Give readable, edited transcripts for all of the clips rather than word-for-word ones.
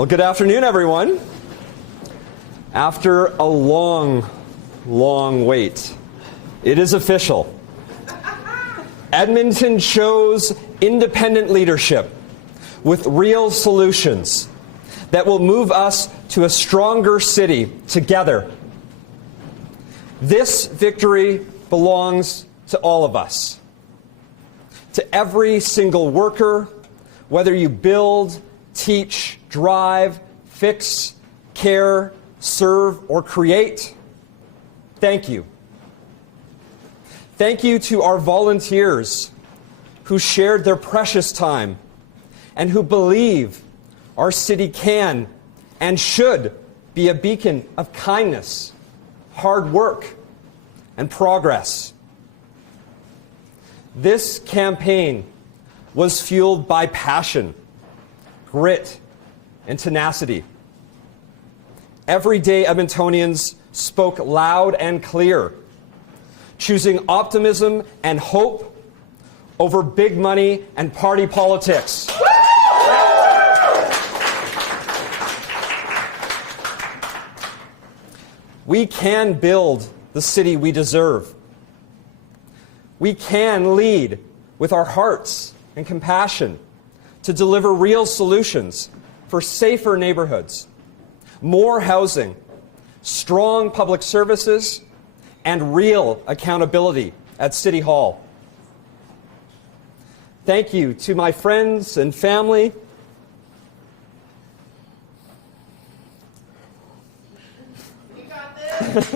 Well, good afternoon, everyone. After a long, long wait, it is official. Edmonton chose independent leadership with real solutions that will move us to a stronger city together. This victory belongs to all of us. To every single worker, whether you build, teach, drive, fix, care, serve, or create, thank you. Thank you to our volunteers who shared their precious time and who believe our city can and should be a beacon of kindness, hard work, and progress. This campaign was fueled by passion, grit, and tenacity. Everyday Edmontonians spoke loud and clear, choosing optimism and hope over big money and party politics. We can build the city we deserve. We can lead with our hearts and compassion to deliver real solutions for safer neighborhoods, more housing, strong public services, and real accountability at City Hall. Thank you to my friends and family. You got this.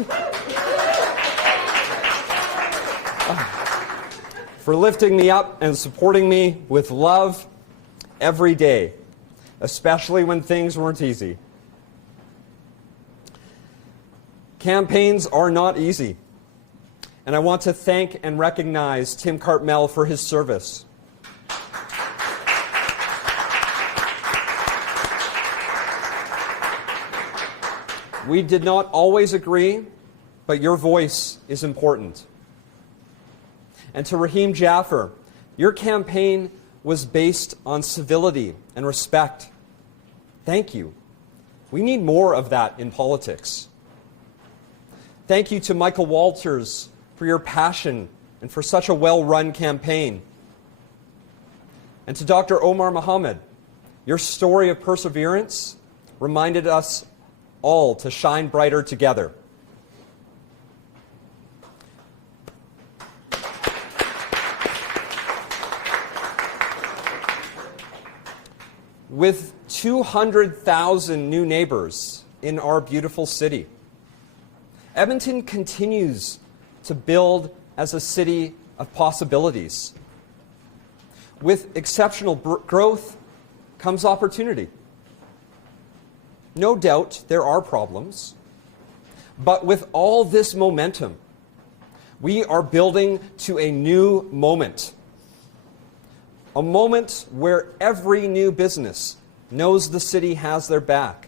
For lifting me up and supporting me with love every day, especially when things weren't easy. Campaigns are not easy, and I want to thank and recognize Tim Cartmel for his service. We did not always agree, but your voice is important. And to Raheem Jaffer, your campaign was based on civility and respect. Thank you. We need more of that in politics. Thank you to Michael Walters for your passion and for such a well-run campaign. And to Dr. Omar Mohammed, your story of perseverance reminded us all to shine brighter together. With 200,000 new neighbors in our beautiful city, Edmonton continues to build as a city of possibilities. With exceptional growth comes opportunity. No doubt there are problems, but with all this momentum, we are building to a new moment. A moment where every new business knows the city has their back.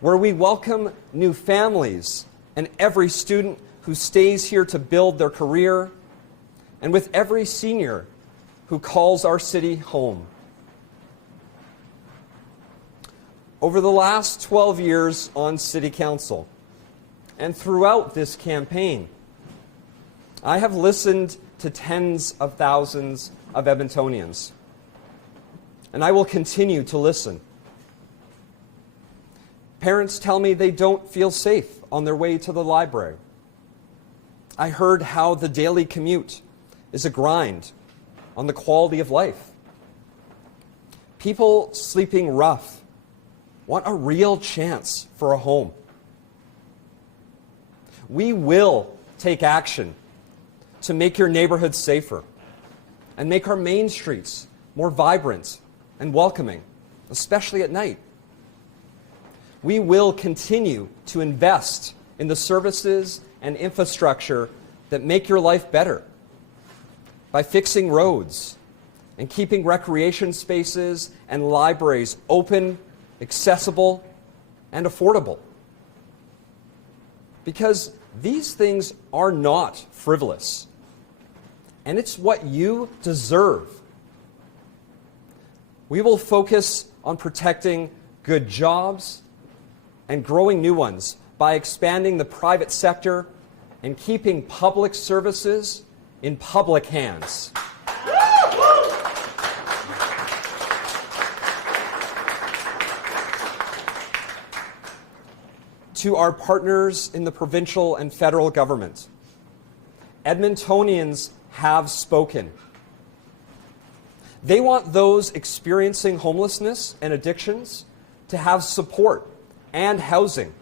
Where we welcome new families and every student who stays here to build their career, and with every senior who calls our city home. Over the last 12 years on City Council, and throughout this campaign, I have listened to tens of thousands of Edmontonians, and I will continue to listen. Parents tell me they don't feel safe on their way to the library. I heard how the daily commute is a grind on the quality of life. People sleeping rough want a real chance for a home. We will take action to make your neighborhood safer and make our main streets more vibrant and welcoming, especially at night. We will continue to invest in the services and infrastructure that make your life better by fixing roads and keeping recreation spaces and libraries open, accessible, and affordable. Because these things are not frivolous, and it's what you deserve. We will focus on protecting good jobs, and growing new ones by expanding the private sector and keeping public services in public hands. To our partners in the provincial and federal government, Edmontonians have spoken. They want those experiencing homelessness and addictions to have support and housing.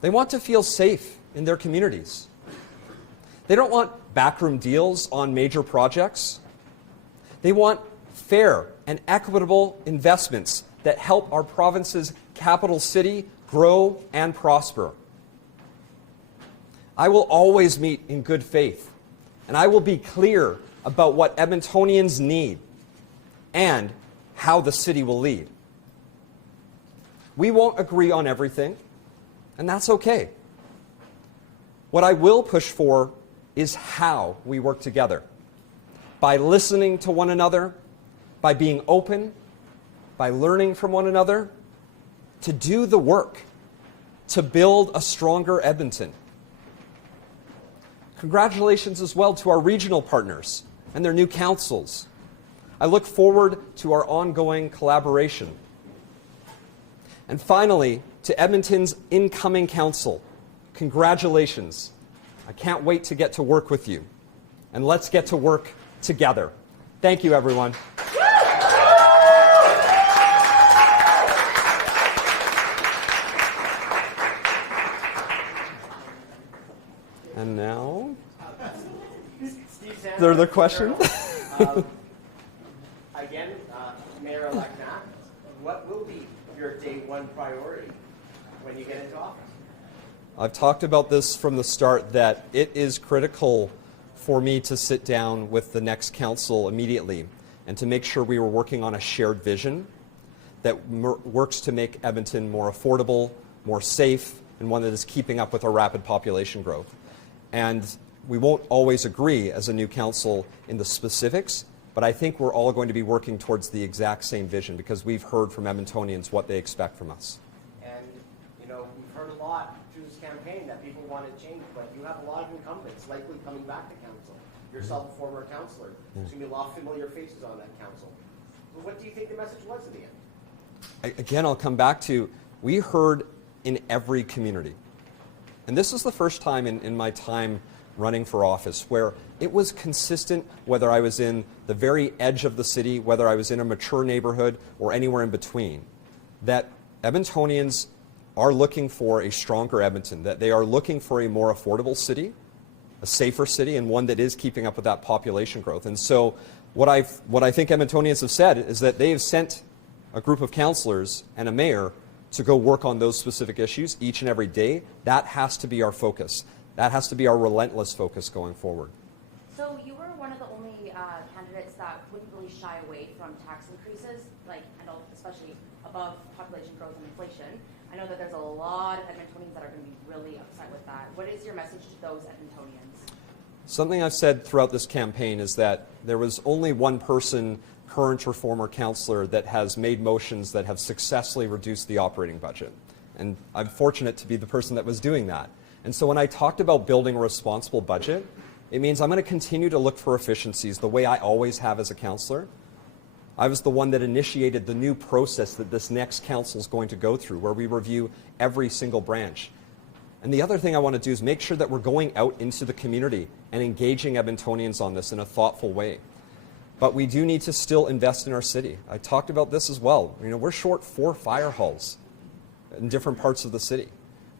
They want to feel safe in their communities. They don't want backroom deals on major projects. They want fair and equitable investments that help our province's capital city grow and prosper. I will always meet in good faith, and I will be clear about what Edmontonians need and how the city will lead. We won't agree on everything, and that's okay. What I will push for is how we work together. By listening to one another, by being open, by learning from one another, to do the work, to build a stronger Edmonton. Congratulations as well to our regional partners and their new councils. I look forward to our ongoing collaboration. And finally, to Edmonton's incoming council, congratulations. I can't wait to get to work with you. And let's get to work together. Thank you, everyone. And now, there are the questions. Again, Mayor-elect Knack, what will be your day one priority when you get into office? I've talked about this from the start, that it is critical for me to sit down with the next council immediately and to make sure we were working on a shared vision that works to make Edmonton more affordable, more safe, and one that is keeping up with our rapid population growth. And we won't always agree as a new council in the specifics, but I think we're all going to be working towards the exact same vision because we've heard from Edmontonians what they expect from us. And, you know, we've heard a lot through this campaign that people want to change, but you have a lot of incumbents likely coming back to council. Yourself, a former councillor. There's going to be a lot of familiar faces on that council. Well, what do you think the message was in the end? Again, I'll come back to, we heard in every community. And this is the first time in my time running for office where it was consistent whether I was in the very edge of the city, whether I was in a mature neighborhood or anywhere in between, that Edmontonians are looking for a stronger Edmonton, that they are looking for a more affordable city, a safer city, and one that is keeping up with that population growth. And so what I think Edmontonians have said is that they have sent a group of councillors and a mayor to go work on those specific issues each and every day. That has to be our focus. That has to be our relentless focus going forward. So you were one of the only candidates that wouldn't really shy away from tax increases, like, and especially above population growth and inflation. I know that there's a lot of Edmontonians that are going to be really upset with that. What is your message to those Edmontonians? Something I've said throughout this campaign is that there was only one person, current or former councillor, that has made motions that have successfully reduced the operating budget. And I'm fortunate to be the person that was doing that. And so when I talked about building a responsible budget, it means I'm going to continue to look for efficiencies the way I always have as a councillor. I was the one that initiated the new process that this next council is going to go through, where we review every single branch. And the other thing I want to do is make sure that we're going out into the community and engaging Edmontonians on this in a thoughtful way. But we do need to still invest in our city. I talked about this as well. You know, we're short 4 fire halls in different parts of the city.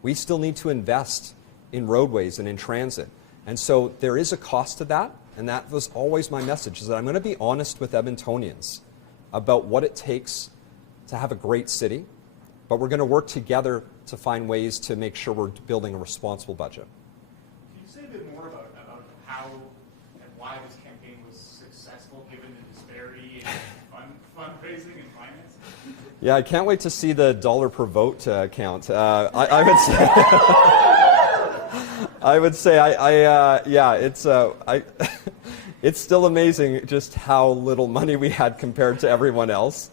We still need to invest in roadways and in transit. And so there is a cost to that, and that was always my message, is that I'm going to be honest with Edmontonians about what it takes to have a great city, but we're going to work together to find ways to make sure we're building a responsible budget. Can you say a bit more about how and why this campaign was successful given the disparity in fundraising and finance? Yeah, I can't wait to see the dollar per vote count. I would say, I would say, yeah, it's still amazing just how little money we had compared to everyone else.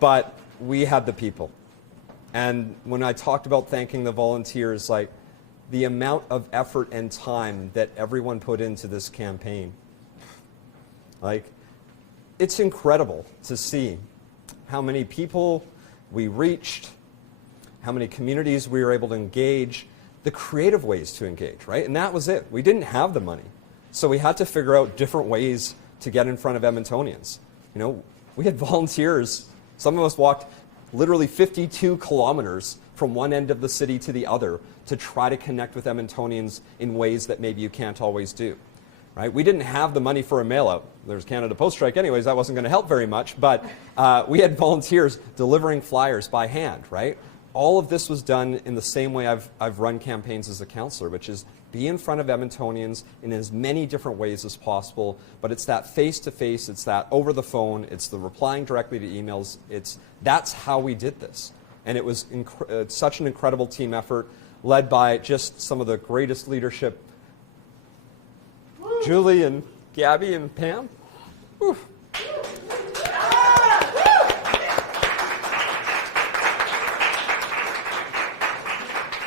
But we had the people. And when I talked about thanking the volunteers, like the amount of effort and time that everyone put into this campaign, like it's incredible to see how many people we reached, how many communities we were able to engage, the creative ways to engage, right? And that was it. We didn't have the money. So we had to figure out different ways to get in front of Edmontonians. You know, we had volunteers. Some of us walked literally 52 kilometers from one end of the city to the other to try to connect with Edmontonians in ways that maybe you can't always do. Right? We didn't have the money for a mail-out. There's Canada Post strike anyways. That wasn't going to help very much. But we had volunteers delivering flyers by hand, right? All of this was done in the same way I've run campaigns as a councillor, which is be in front of Edmontonians in as many different ways as possible. But it's that face-to-face, it's that over the phone, it's the replying directly to emails. That's how we did this. And it was such an incredible team effort led by just some of the greatest leadership. Julie and Gabby and Pam. Whew.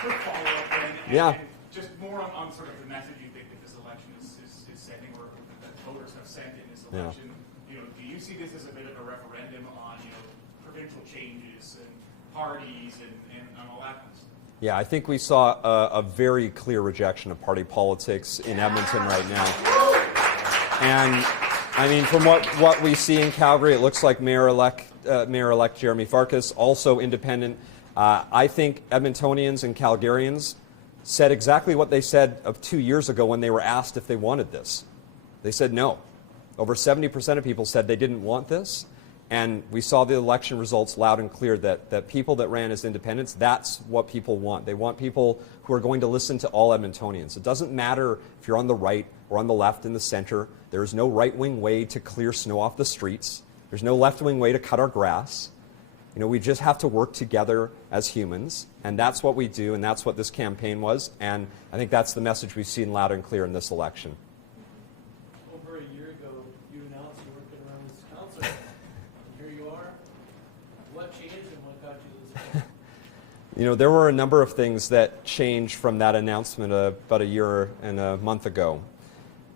Quick follow-up then, Yeah. and just more on sort of the message you think that this election is sending, or that voters have sent in this election. You know, do you see this as a bit of a referendum on, you know, provincial changes and parties and all that kind of stuff? Yeah, I think we saw a very clear rejection of party politics in Edmonton right now. And I mean, from what we see in Calgary, it looks like Mayor-elect Jeremy Farkas, also independent. I think Edmontonians and Calgarians said exactly what they said of 2 years ago when they were asked if they wanted this. They said no. Over 70% of people said they didn't want this. And we saw the election results loud and clear that people that ran as independents, that's what people want. They want people who are going to listen to all Edmontonians. It doesn't matter if you're on the right or on the left in the center. There is no right-wing way to clear snow off the streets. There's no left-wing way to cut our grass. You know, we just have to work together as humans, and that's what we do, and that's what this campaign was. And I think that's the message we've seen loud and clear in this election. Over a year ago, you announced you weren't going to run as councillor. Here you are. What changed and what got you to this point? You know, there were a number of things that changed from that announcement about a year and a month ago.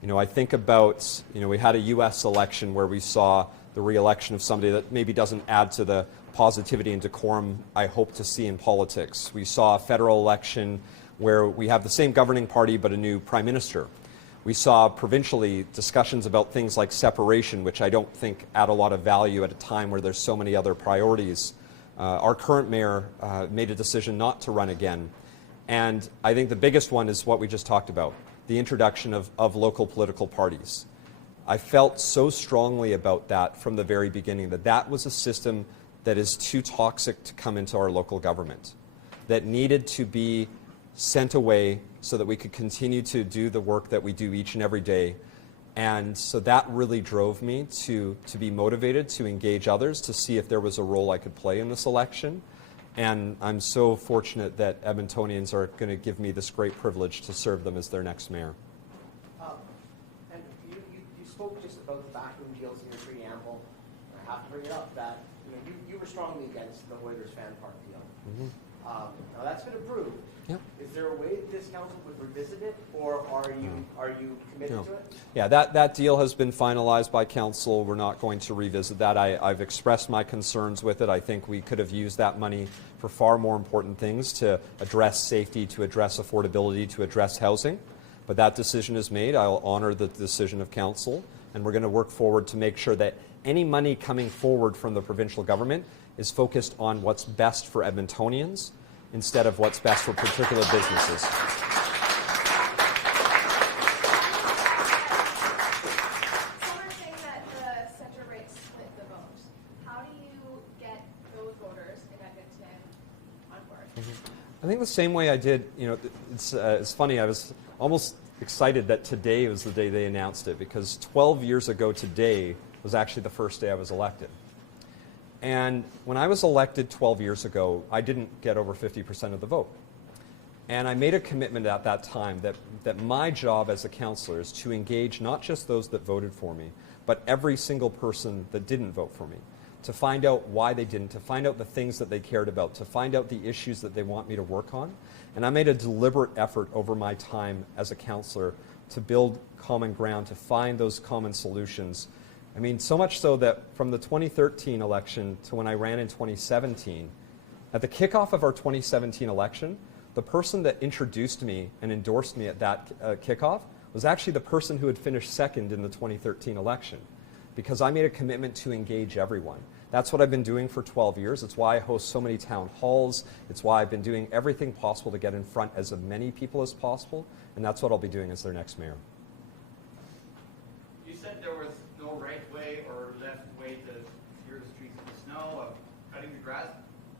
You know, I think about, you know, we had a U.S. election where we saw the re-election of somebody that maybe doesn't add to the positivity and decorum I hope to see in politics. We saw a federal election where we have the same governing party but a new prime minister. We saw provincially discussions about things like separation, which I don't think add a lot of value at a time where there's so many other priorities. Our current mayor made a decision not to run again. And I think the biggest one is what we just talked about, the introduction of local political parties. I felt so strongly about that from the very beginning, that was a system that is too toxic to come into our local government, that needed to be sent away so that we could continue to do the work that we do each and every day. And so that really drove me to be motivated to engage others, to see if there was a role I could play in this election. And I'm so fortunate that Edmontonians are going to give me this great privilege to serve them as their next mayor. And you spoke just about the backroom deals in your preamble. I have to bring it up that you were strongly against the Oilers fan park deal. Mm-hmm. Now that's been approved. Yep. Is there a way that this council would revisit it, or are you committed No. to it? Yeah, that deal has been finalized by council. We're not going to revisit that. I've expressed my concerns with it. I think we could have used that money for far more important things, to address safety, to address affordability, to address housing. But that decision is made. I'll honor the decision of council, and we're going to work forward to make sure that any money coming forward from the provincial government is focused on what's best for Edmontonians instead of what's best for particular businesses. Some are saying that the center right split the vote. How do you get those voters in Edmonton on board? I think the same way I did, you know, it's funny, I was almost excited that today was the day they announced it, because 12 years ago today was actually the first day I was elected. And when I was elected 12 years ago, I didn't get over 50% of the vote. And I made a commitment at that time that my job as a councillor is to engage not just those that voted for me, but every single person that didn't vote for me. to find out why they didn't, to find out the things that they cared about, to find out the issues that they want me to work on. And I made a deliberate effort over my time as a councillor to build common ground, to find those common solutions. I mean, so much so that from the 2013 election to when I ran in 2017, at the kickoff of our 2017 election, the person that introduced me and endorsed me at that kickoff was actually the person who had finished second in the 2013 election, because I made a commitment to engage everyone. That's what I've been doing for 12 years. It's why I host so many town halls. It's why I've been doing everything possible to get in front as many people as possible, and that's what I'll be doing as their next mayor. You said there was no right way or left way to clear the streets of the snow, of cutting the grass.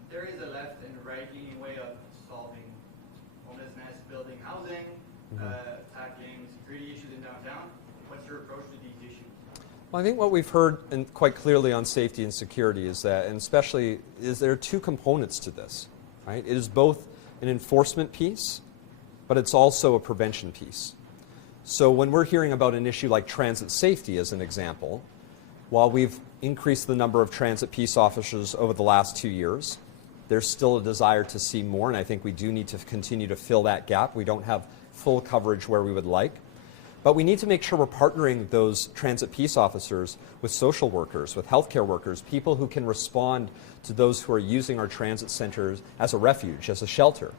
There is a left and a right-leaning way of solving homelessness, building housing, tackling security issues in downtown. What's your approach to these issues? Well, I think what we've heard and quite clearly on safety and security is that, and especially, is there are two components to this, right? It is both an enforcement piece, but it's also a prevention piece. So when we're hearing about an issue like transit safety as an example, while we've increased the number of transit peace officers over the last 2 years, there's still a desire to see more, and I think we do need to continue to fill that gap. We don't have full coverage where we would like. But we need to make sure we're partnering those transit peace officers with social workers, with healthcare workers, people who can respond to those who are using our transit centers as a refuge, as a shelter.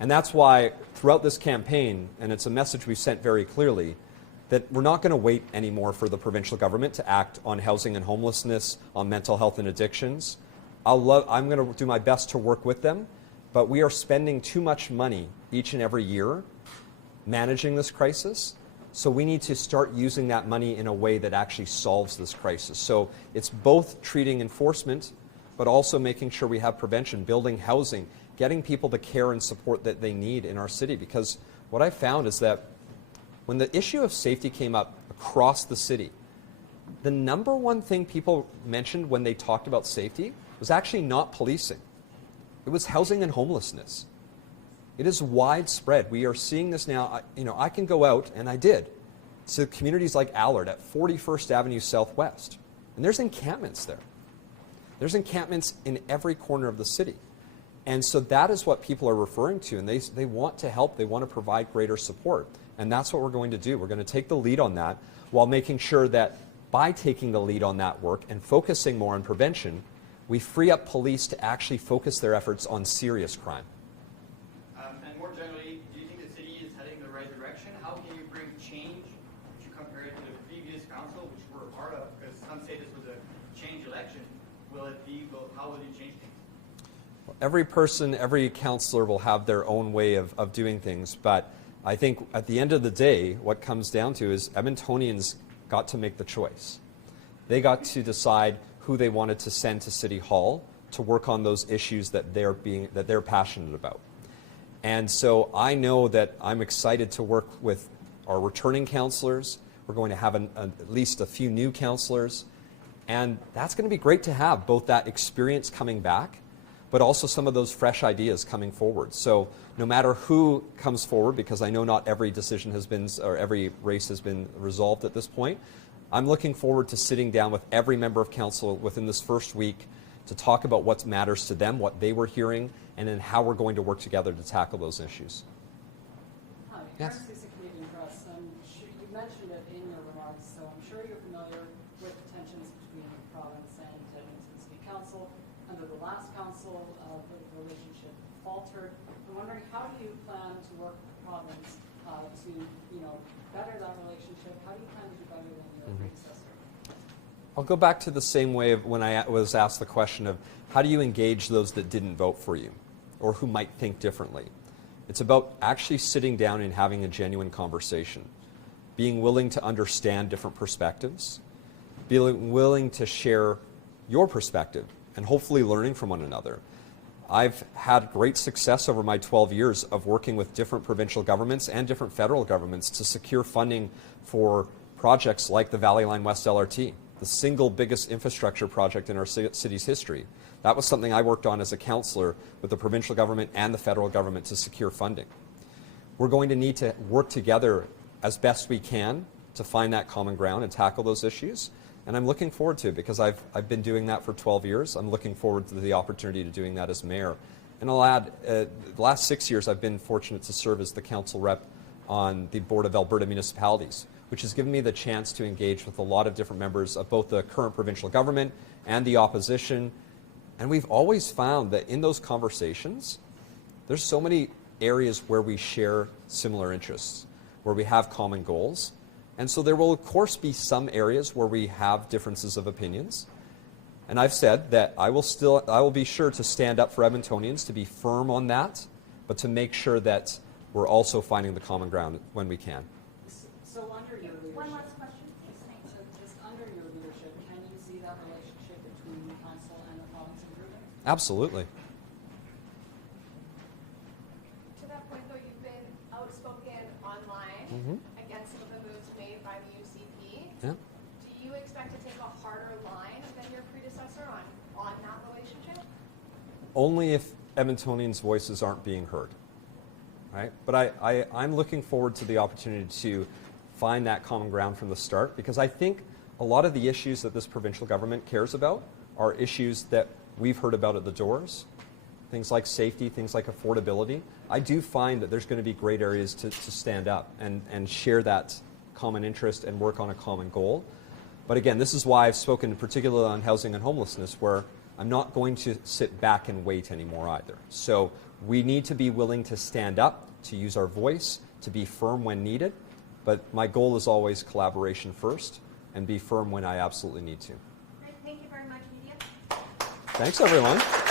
And that's why throughout this campaign, and it's a message we've sent very clearly, that we're not going to wait anymore for the provincial government to act on housing and homelessness, on mental health and addictions. I'm going to do my best to work with them, but we are spending too much money each and every year managing this crisis. So we need to start using that money in a way that actually solves this crisis. So it's both treating enforcement, but also making sure we have prevention, building housing, getting people the care and support that they need in our city. Because what I found is that when the issue of safety came up across the city, the number one thing people mentioned when they talked about safety was actually not policing. It was housing and homelessness. It is widespread. We are seeing this now. I can go out, and I did, to communities like Allard at 41st Avenue Southwest. And there's encampments there. There's encampments in every corner of the city. And so that is what people are referring to, and they want to help. They want to provide greater support. And that's what we're going to do. We're going to take the lead on that while making sure that by taking the lead on that work and focusing more on prevention, we free up police to actually focus their efforts on serious crime. And more generally, do you think the city is heading the right direction? How can you bring change, which you compare it to the previous council, which you were a part of? Because some say this was a change election. How will it change things? Every person, every councillor will have their own way of doing things, but I think at the end of the day, what comes down to is Edmontonians got to make the choice. They got to decide who they wanted to send to City Hall to work on those issues that they're passionate about. And so I know that I'm excited to work with our returning councillors. We're going to have at least a few new councillors, and that's going to be great to have, both that experience coming back, but also some of those fresh ideas coming forward. So no matter who comes forward, because I know not every decision has been, or every race has been resolved at this point, I'm looking forward to sitting down with every member of council within this first week to talk about what matters to them, what they were hearing, and then how we're going to work together to tackle those issues. Hi, Yes. Francis, Canadian Press. You mentioned it in your remarks, so I'm sure you're familiar with the tensions between the province and Edmonton City Council. Under the last council, the relationship faltered. I'm wondering, how do you plan to work with the province to, better that relationship? How do you plan to do better than your predecessor? I'll go back to the same way of when I was asked the question of how do you engage those that didn't vote for you or who might think differently. It's about actually sitting down and having a genuine conversation, being willing to understand different perspectives, being willing to share your perspective and hopefully learning from one another. I've had great success over my 12 years of working with different provincial governments and different federal governments to secure funding for projects like the Valley Line West LRT, the single biggest infrastructure project in our city's history. That was something I worked on as a councillor with the provincial government and the federal government to secure funding. We're going to need to work together as best we can to find that common ground and tackle those issues. And I'm looking forward to it because I've been doing that for 12 years. I'm looking forward to the opportunity to doing that as mayor. And I'll add, the last 6 years I've been fortunate to serve as the council rep on the Board of Alberta Municipalities, which has given me the chance to engage with a lot of different members of both the current provincial government and the opposition. And we've always found that in those conversations, there's so many areas where we share similar interests, where we have common goals. And so there will, of course, be some areas where we have differences of opinions. And I've said that I will be sure to stand up for Edmontonians, to be firm on that, but to make sure that we're also finding the common ground when we can. So under your leadership. One last question, please. So just under your leadership, can you see that relationship between the council and the province improving? Absolutely. To that point, though, you've been outspoken online against some of the moves made by the UCP. Yeah. Do you expect to take a harder line than your predecessor on that relationship? Only if Edmontonians' voices aren't being heard. Right? But I'm looking forward to the opportunity to find that common ground from the start, because I think a lot of the issues that this provincial government cares about are issues that we've heard about at the doors. Things like safety, things like affordability. I do find that there's going to be great areas to stand up and share that common interest and work on a common goal. But again, this is why I've spoken particularly on housing and homelessness, where I'm not going to sit back and wait anymore either. So we need to be willing to stand up, to use our voice, to be firm when needed. But my goal is always collaboration first, and be firm when I absolutely need to. Great. Thank you very much, media. Thanks, everyone.